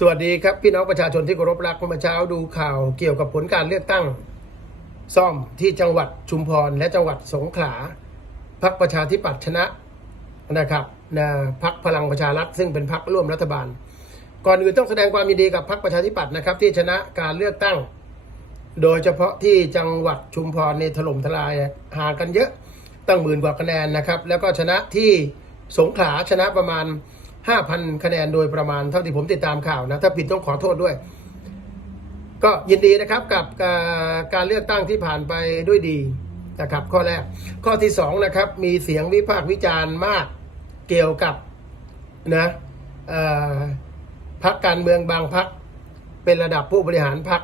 สวัสดีครับพี่น้องประชาชนที่เคารพรักเมื่อเช้าดูข่าวเกี่ยวกับผลการเลือกตั้ง ซ่อมที่จังหวัดชุมพรและจังหวัดสงขลาพักประชาธิปัตย์ชนะนะครับนะพักพลังประชารัฐซึ่งเป็นพักร่วมรัฐบาล ก่อนอื่นต้องแสดงความยินดีกับพักประชาธิปัตย์นะครับที่ชนะการเลือกตั้ง โดยเฉพาะที่จังหวัดชุมพรในถล่มทลายห่างกันเยอะตั้งหมื่นกว่าคะแนนนะครับแล้วก็ชนะที่สงขลาชนะประมาณ 5,000 คะแนนโดยประมาณเท่าที่ผมติดตามข่าวนะ ถ้าผิดต้องขอโทษด้วย ก็ยินดีนะครับกับการเลือกตั้งที่ผ่านไปด้วยดีนะครับ ข้อแรก ข้อที่สองนะครับมีเสียงวิพากษ์วิจารณ์มากเกี่ยวกับนะพักการเมืองบางพักเป็นระดับผู้บริหารพัก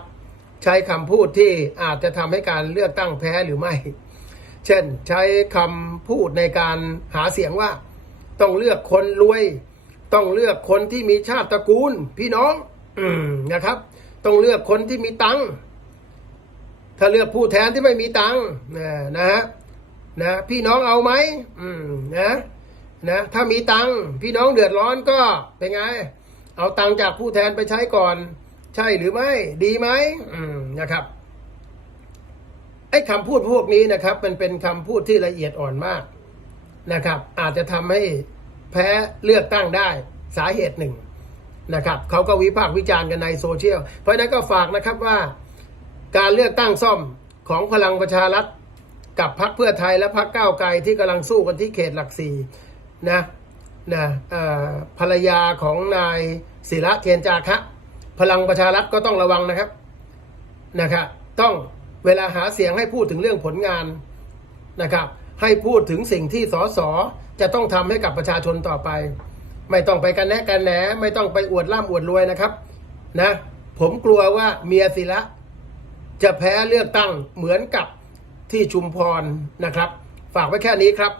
ใช้คำพูดที่อาจจะทำให้การเลือกตั้งแพ้หรือไม่ เช่น ใช้คำพูดในการหาเสียงว่า ต้องเลือกคนรวย ต้องเลือกคนที่มีชาติตระกูล พี่น้องอนะครับ ต้องเลือกคนที่มีตังค์ถ้าเลือกผู้แทนที่ไม่มีตังค์นะนะฮะนะพี่น้องเอาไหมอืมนะนะถ้ามีตังค์พี่น้องเดือดร้อนก็เป็นไง เอาตังค์จากผู้แทนไปใช้ก่อน ใช่หรือไม่ ดีไหมอืมนะครับไอ้คำพูดพวกนี้นะครับ มันเป็นคำพูดที่ละเอียดอ่อนมากนะครับ อาจจะทำให้ แพ้เลือกตั้งได้สาเหตุหนึ่งนะครับเขาก็วิพากษ์วิจารณ์กันในโซเชียล เพราะฉะนั้นก็ฝากนะครับว่าการเลือกตั้งซ่อมของพลังประชารัฐกับพรรคเพื่อไทยและพรรคก้าวไกลที่กำลังสู้กันที่เขตหลักสี่นะนะเออภรรยาของนายศิระเทียนจาคะพลังประชารัฐก็ต้องระวังนะครับนะครับต้องเวลาหาเสียงให้พูดถึงเรื่องผลงานนะครับ ให้พูดถึงสิ่งที่สสจะต้องทำให้กับประชาชนต่อไป ไม่ต้องไปกันแนะกันแหนไม่ต้องไปอวดร่ำอวดรวยนะครับนะผมกลัวว่าเมียศิระจะแพ้เลือกตั้งเหมือนกับที่ชุมพรนะครับ ฝากไว้แค่นี้ครับ